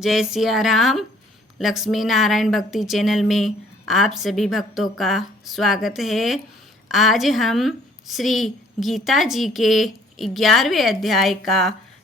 जय सिया राम। लक्ष्मी नारायण भक्ति चैनल में आप सभी भक्तों का स्वागत है। आज हम श्री गीता जी के 11वें अध्याय का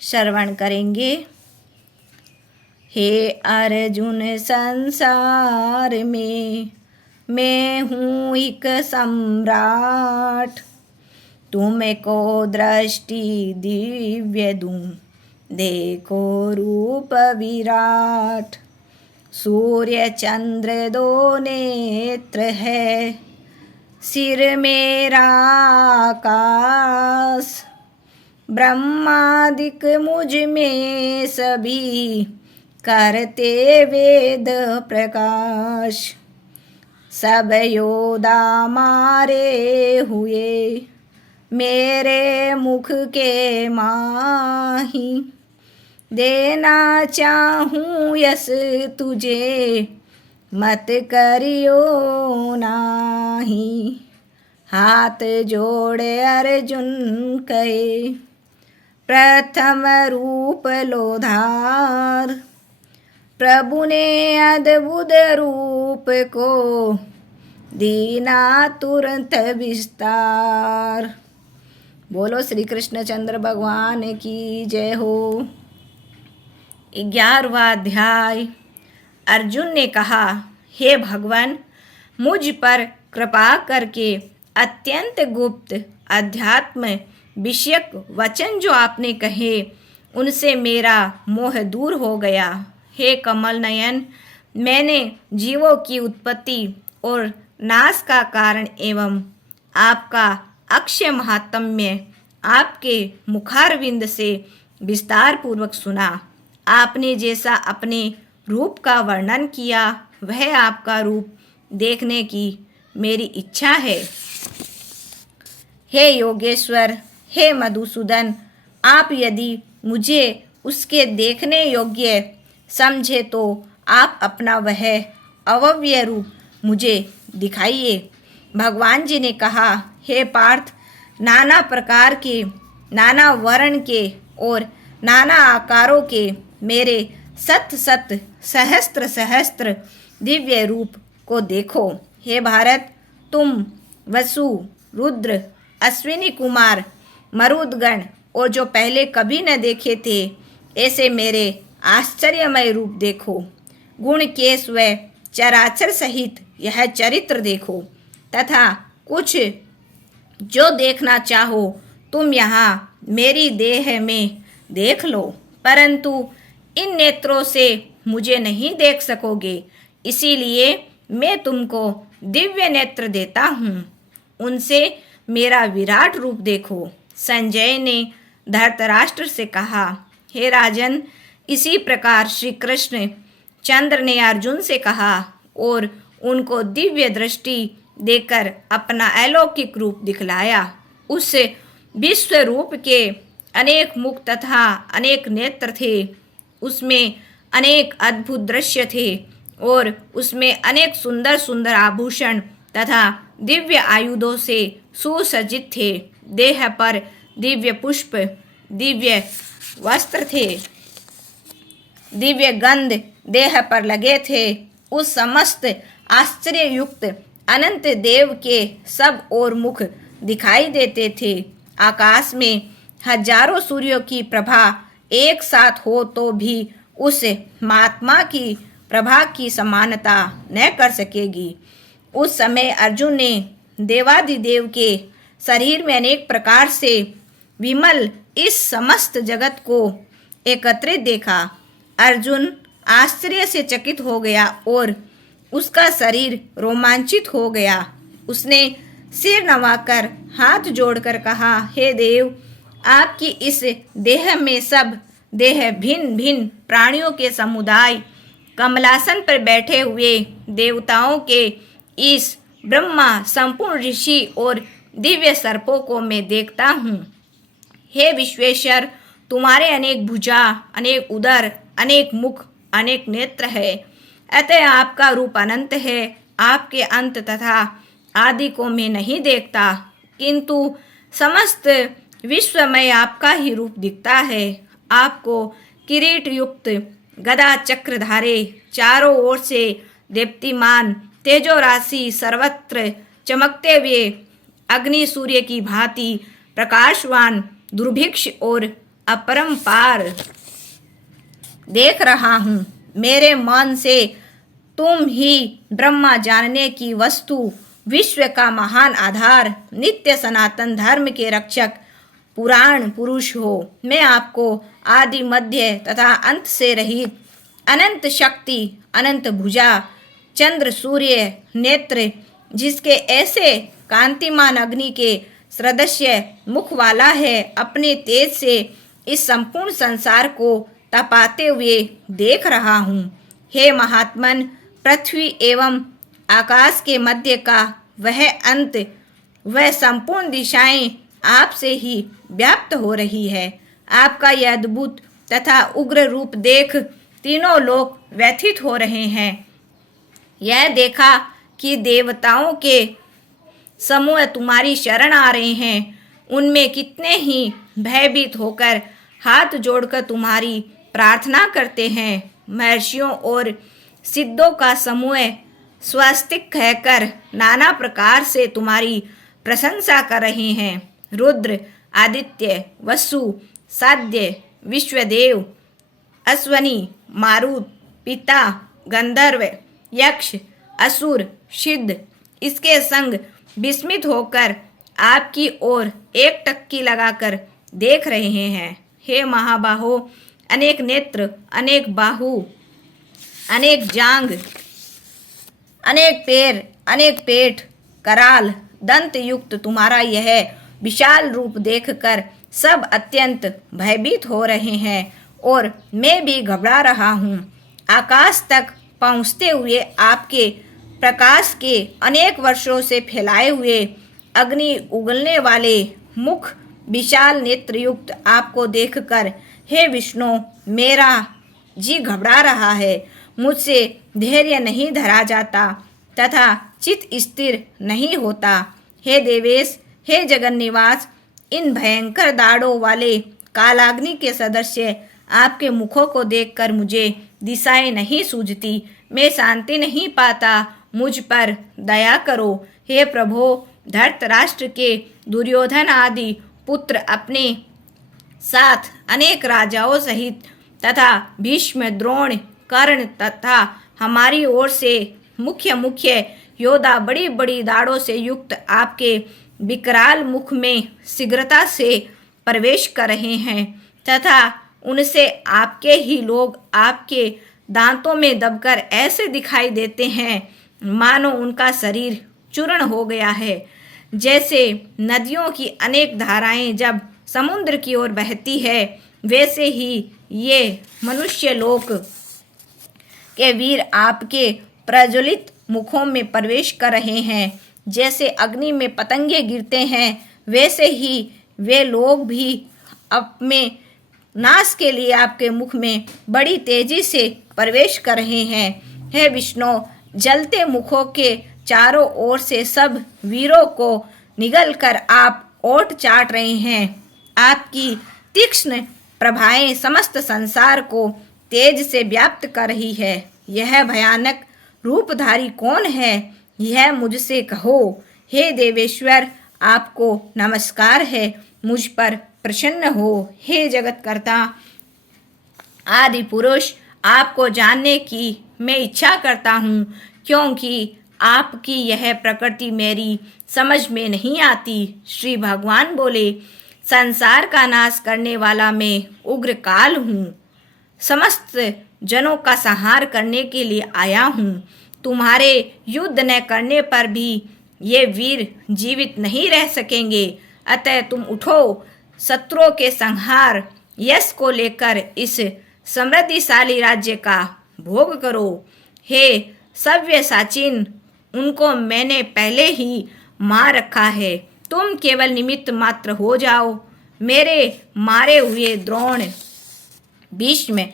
श्रवण करेंगे। हे अर्जुन, संसार में मैं हूँ एक सम्राट, तुमको दृष्टि दिव्य दूँ, देखो रूप विराट। सूर्य चंद्र दो नेत्र है, सिर मेरा आकाश। ब्रह्मादिक मुझ में सभी, करते वेद प्रकाश। सब योद्धा मारे हुए, मेरे मुख के माही। देना चाहूँ यश तुझे, मत करियो नाही। हाथ जोड़े अर्जुन कहे, प्रथम रूप लो धार। प्रभु ने अद्भुत रूप को, दीना तुरंत विस्तार। बोलो श्री कृष्णचंद्र भगवान की जय हो। 11वां अध्याय। अर्जुन ने कहा, हे भगवान, मुझ पर कृपा करके अत्यंत गुप्त अध्यात्म विषयक वचन जो आपने कहे, उनसे मेरा मोह दूर हो गया। हे कमल नयन, मैंने जीवों की उत्पत्ति और नाश का कारण एवं आपका अक्षय महात्म्य आपके मुखारविंद से विस्तार पूर्वक सुना। आपने जैसा अपने रूप का वर्णन किया, वह आपका रूप देखने की मेरी इच्छा है। हे योगेश्वर, हे मधुसूदन, आप यदि मुझे उसके देखने योग्य समझे तो आप अपना वह अव्यय रूप मुझे दिखाइए। भगवान जी ने कहा, हे पार्थ, नाना प्रकार के, नाना वर्ण के और नाना आकारों के मेरे सत सत सहस्त्र सहस्त्र दिव्य रूप को देखो। हे भारत, तुम वसु, रुद्र, अश्विनी कुमार, मरुदगण और जो पहले कभी न देखे थे, ऐसे मेरे आश्चर्यमय रूप देखो। गुण केश व चराचर सहित यह चरित्र देखो, तथा कुछ जो देखना चाहो तुम यहाँ मेरी देह में देख लो, परंतु इन नेत्रों से मुझे नहीं देख सकोगे, इसीलिए मैं तुमको दिव्य नेत्र देता हूँ। उनसे मेरा विराट रूप देखो। संजय ने धृतराष्ट्र से कहा, हे राजन, इसी प्रकार श्री कृष्ण चंद्र ने अर्जुन से कहा और उनको दिव्य दृष्टि देकर अपना अलौकिक रूप दिखलाया। उस विश्व रूप के अनेक मुख तथा अनेक नेत्र थे, उसमें अनेक अद्भुत दृश्य थे और उसमें अनेक सुंदर सुंदर आभूषण तथा दिव्य आयुधों से सुसज्जित थे। देह पर दिव्य पुष्प, दिव्य वस्त्र थे, दिव्य गंध देह पर लगे थे। उस समस्त आश्चर्ययुक्त अनंत देव के सब और मुख दिखाई देते थे। आकाश में हजारों सूर्यों की प्रभा एक साथ हो तो भी उस महात्मा की प्रभा की समानता न कर सकेगी। उस समय अर्जुन ने देवादिदेव के शरीर में अनेक प्रकार से विमल इस समस्त जगत को एकत्रित देखा। अर्जुन आश्चर्य से चकित हो गया और उसका शरीर रोमांचित हो गया। उसने सिर नवाकर हाथ जोड़कर कहा, हे देव, आपकी इस देह में सब देह भिन्न भिन्न प्राणियों के समुदाय, कमलासन पर बैठे हुए देवताओं के इस ब्रह्मा, संपूर्ण ऋषि और दिव्य सर्पों को मैं देखता हूँ। हे विश्वेश्वर, तुम्हारे अनेक भुजा, अनेक उदर, अनेक मुख, अनेक नेत्र है, अतः आपका रूप अनंत है। आपके अंत तथा आदि को मैं नहीं देखता, किंतु समस्त विश्व में आपका ही रूप दिखता है। आपको किरीट युक्त गदा चक्रधारे चारों ओर से दीप्तिमान तेजो राशि सर्वत्र चमकते हुए अग्नि सूर्य की भांति प्रकाशवान दुर्भिक्ष और अपरंपार देख रहा हूँ। मेरे मन से तुम ही ब्रह्मा जानने की वस्तु, विश्व का महान आधार, नित्य सनातन धर्म के रक्षक, पुराण पुरुष हो। मैं आपको आदि मध्य तथा अंत से रहित अनंत शक्ति, अनंत भुजा, चंद्र सूर्य नेत्र, जिसके ऐसे कांतिमान अग्नि के सदृश्य मुख वाला है, अपने तेज से इस संपूर्ण संसार को तपाते हुए देख रहा हूँ। हे महात्मन, पृथ्वी एवं आकाश के मध्य का वह अंत, वह संपूर्ण दिशाएं आपसे ही व्याप्त हो रही है। आपका यह अद्भुत तथा उग्र रूप देख तीनों लोग व्यथित हो रहे हैं। यह देखा कि देवताओं के समूह तुम्हारी शरण आ रहे हैं, उनमें कितने ही भयभीत होकर हाथ जोड़कर तुम्हारी प्रार्थना करते हैं। महर्षियों और सिद्धों का समूह स्वस्तिक कहकर नाना प्रकार से तुम्हारी प्रशंसा कर रहे हैं। रुद्र, आदित्य, वसु, साध्य, विश्वदेव, अश्वनी, मारुत, पिता, गंधर्व, यक्ष, असुर, सिद्ध इसके संग विस्मित होकर आपकी ओर एक टक्की लगाकर देख रहे हैं। हे महाबाहो, अनेक नेत्र, अनेक बाहु, अनेक जांग, अनेक पैर, अनेक पेट, कराल, दंत युक्त तुम्हारा यह विशाल रूप देखकर सब अत्यंत भयभीत हो रहे हैं और मैं भी घबरा रहा हूँ। आकाश तक पहुँचते हुए आपके प्रकाश के अनेक वर्षों से फैलाए हुए अग्नि उगलने वाले मुख, विशाल नेत्रयुक्त आपको देखकर हे विष्णु, मेरा जी घबरा रहा है। मुझसे धैर्य नहीं धरा जाता तथा चित स्थिर नहीं होता। हे देवेश, हे जगन्निवास, इन भयंकर दाढ़ों वाले कालाग्नि के सदस्य आपके मुखों को देखकर मुझे दिशाएं नहीं सूझती। मैं शांति नहीं पाता, मुझ पर दया करो। हे प्रभो, धृतराष्ट्र के दुर्योधन आदि पुत्र अपने साथ अनेक राजाओं सहित तथा भीष्म, द्रोण, कर्ण तथा हमारी ओर से मुख्य मुख्य योद्धा बड़ी बड़ी दाढ़ों से युक्त आपके विकराल मुख में शीघ्रता से प्रवेश कर रहे हैं तथा उनसे आपके ही लोग आपके दांतों में दबकर ऐसे दिखाई देते हैं मानो उनका शरीर चूर्ण हो गया है। जैसे नदियों की अनेक धाराएं जब समुद्र की ओर बहती है, वैसे ही ये मनुष्य लोक के वीर आपके प्रज्वलित मुखों में प्रवेश कर रहे हैं। जैसे अग्नि में पतंगे गिरते हैं, वैसे ही वे लोग भी अपने नाश के लिए आपके मुख में बड़ी तेजी से प्रवेश कर रहे हैं। हे विष्णु, जलते मुखों के चारों ओर से सब वीरों को निगल कर आप ओट चाट रहे हैं। आपकी तीक्ष्ण प्रभाएं समस्त संसार को तेज से व्याप्त कर रही है। यह भयानक रूपधारी कौन है, यह मुझसे कहो। हे देवेश्वर, आपको नमस्कार है, मुझ पर प्रसन्न हो। हे जगतकर्ता आदि पुरुष, आपको जानने की मैं इच्छा करता हूँ, क्योंकि आपकी यह प्रकृति मेरी समझ में नहीं आती। श्री भगवान बोले, संसार का नाश करने वाला मैं उग्र काल हूँ, समस्त जनों का संहार करने के लिए आया हूँ। तुम्हारे युद्ध न करने पर भी ये वीर जीवित नहीं रह सकेंगे, अतः तुम उठो, शत्रुओं के संहार यश को लेकर इस समृद्धिशाली राज्य का भोग करो। हे सव्यसाचिन, उनको मैंने पहले ही मार रखा है, तुम केवल निमित्त मात्र हो जाओ। मेरे मारे हुए द्रोण, भीष्म,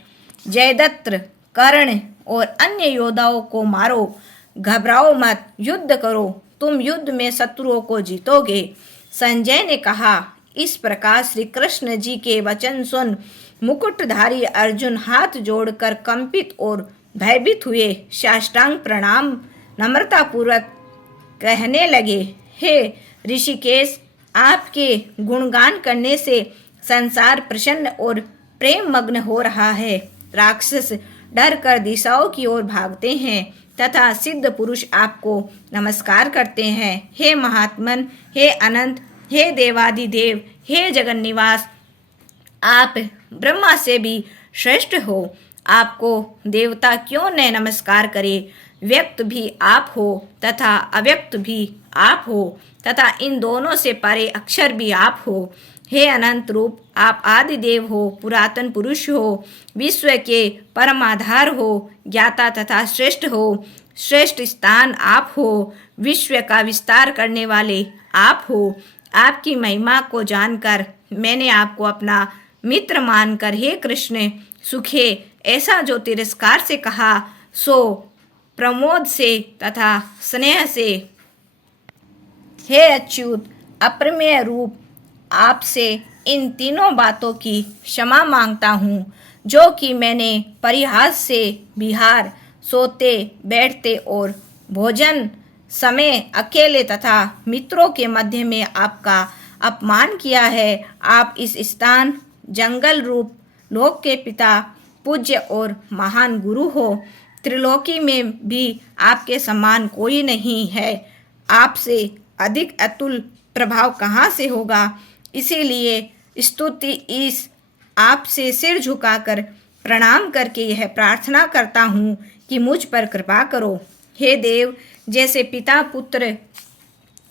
जयद्रथ, कर्ण और अन्य योद्धाओं को मारो। घबराओ मत, युद्ध करो, तुम युद्ध में शत्रुओं को जीतोगे। संजय ने कहा। इस प्रकार श्री कृष्ण जी के वचन सुन मुकुटधारी अर्जुन हाथ जोड़कर कंपित और भयभीत हुए साष्टांग प्रणाम नम्रतापूर्वक कहने लगे, हे ऋषिकेश, आपके गुणगान करने से संसार प्रसन्न और प्रेम मग्न हो रहा है। राक्षस डर कर दिशाओं की ओर भागते हैं तथा सिद्ध पुरुष आपको नमस्कार करते हैं। हे महात्मन, हे अनंत, हे देवादिदेव, हे जगन्निवास, आप ब्रह्मा से भी श्रेष्ठ हो। आपको देवता क्यों न नमस्कार करे। व्यक्त भी आप हो तथा अव्यक्त भी आप हो तथा इन दोनों से परे अक्षर भी आप हो। हे अनंत रूप, आप आदिदेव हो, पुरातन पुरुष हो, विश्व के परमाधार हो, ज्ञाता तथा श्रेष्ठ हो। श्रेष्ठ स्थान आप हो, विश्व का विस्तार करने वाले आप हो। आपकी महिमा को जानकर मैंने आपको अपना मित्र मानकर हे कृष्ण सुखे ऐसा जो तिरस्कार से कहा सो प्रमोद से तथा स्नेह से। हे अच्युत अप्रमेय रूप, आपसे इन तीनों बातों की क्षमा मांगता हूँ जो कि मैंने परिहास से विहार, सोते बैठते और भोजन समय अकेले तथा मित्रों के मध्य में आपका अपमान किया है। आप इस स्थान जंगल रूप लोक के पिता, पूज्य और महान गुरु हो। त्रिलोकी में भी आपके समान कोई नहीं है। आपसे अधिक अतुल प्रभाव कहाँ से होगा। इसीलिए स्तुति इस आपसे सिर झुकाकर प्रणाम करके यह प्रार्थना करता हूँ कि मुझ पर कृपा करो। हे देव, जैसे पिता पुत्र,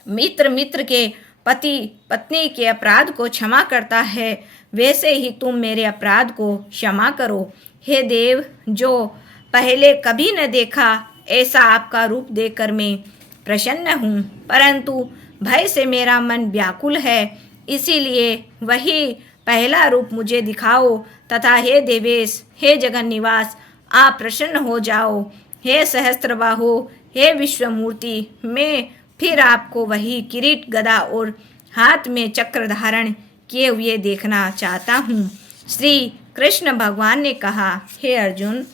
मित्र मित्र के पति पत्नी के अपराध को क्षमा करता है, वैसे ही तुम मेरे अपराध को क्षमा करो। हे देव, जो पहले कभी न देखा ऐसा आपका रूप देखकर मैं प्रसन्न हूँ, परंतु भय से मेरा मन व्याकुल है, इसीलिए वही पहला रूप मुझे दिखाओ तथा हे देवेश, हे जगन्निवास, आप प्रसन्न हो जाओ। हे सहस्त्रबाहो, हे विश्वमूर्ति, मैं फिर आपको वही किरीट गदा और हाथ में चक्र धारण किए हुए देखना चाहता हूँ। श्री कृष्ण भगवान ने कहा, हे अर्जुन,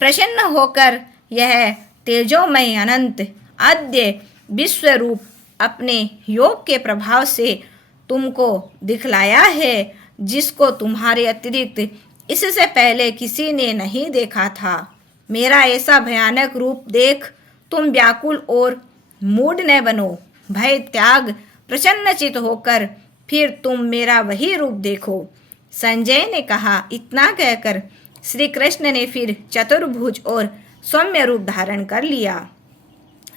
प्रसन्न होकर यह तेजोमय अनंत आद्य विश्वरूप अपने योग के प्रभाव से तुमको दिखलाया है, जिसको तुम्हारे अतिरिक्त इससे पहले किसी ने नहीं देखा था। मेरा ऐसा भयानक रूप देख तुम व्याकुल और मूढ़ न बनो। भय त्याग प्रसन्नचित होकर फिर तुम मेरा वही रूप देखो। संजय ने कहा। इतना कहकर श्री कृष्ण ने फिर चतुर्भुज और सौम्य रूप धारण कर लिया।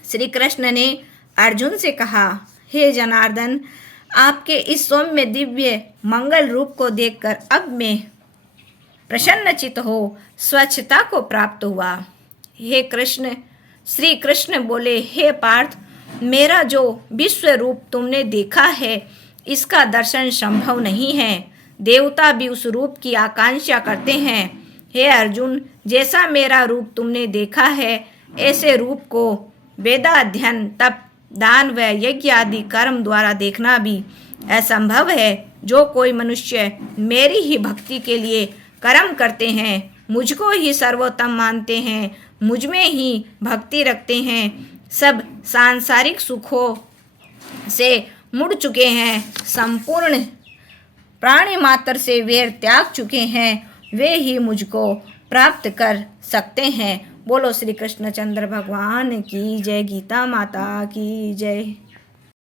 श्री कृष्ण ने अर्जुन से कहा, हे जनार्दन, आपके इस सौम्य दिव्य मंगल रूप को देखकर अब मैं प्रसन्नचित हो स्वच्छता को प्राप्त हुआ। हे कृष्ण, श्री कृष्ण बोले, हे पार्थ, मेरा जो विश्व रूप तुमने देखा है इसका दर्शन संभव नहीं है। देवता भी उस रूप की आकांक्षा करते हैं। हे अर्जुन, जैसा मेरा रूप तुमने देखा है ऐसे रूप को वेदाध्ययन, तप, दान व यज्ञ आदि कर्म द्वारा देखना भी असंभव है। जो कोई मनुष्य मेरी ही भक्ति के लिए कर्म करते हैं, मुझको ही सर्वोत्तम मानते हैं, मुझ में ही भक्ति रखते हैं, सब सांसारिक सुखों से मुड़ चुके हैं, संपूर्ण प्राणी मात्र से वैर त्याग चुके हैं, वे ही मुझको प्राप्त कर सकते हैं। बोलो श्री कृष्णचंद्र भगवान की जय। गीता माता की जय।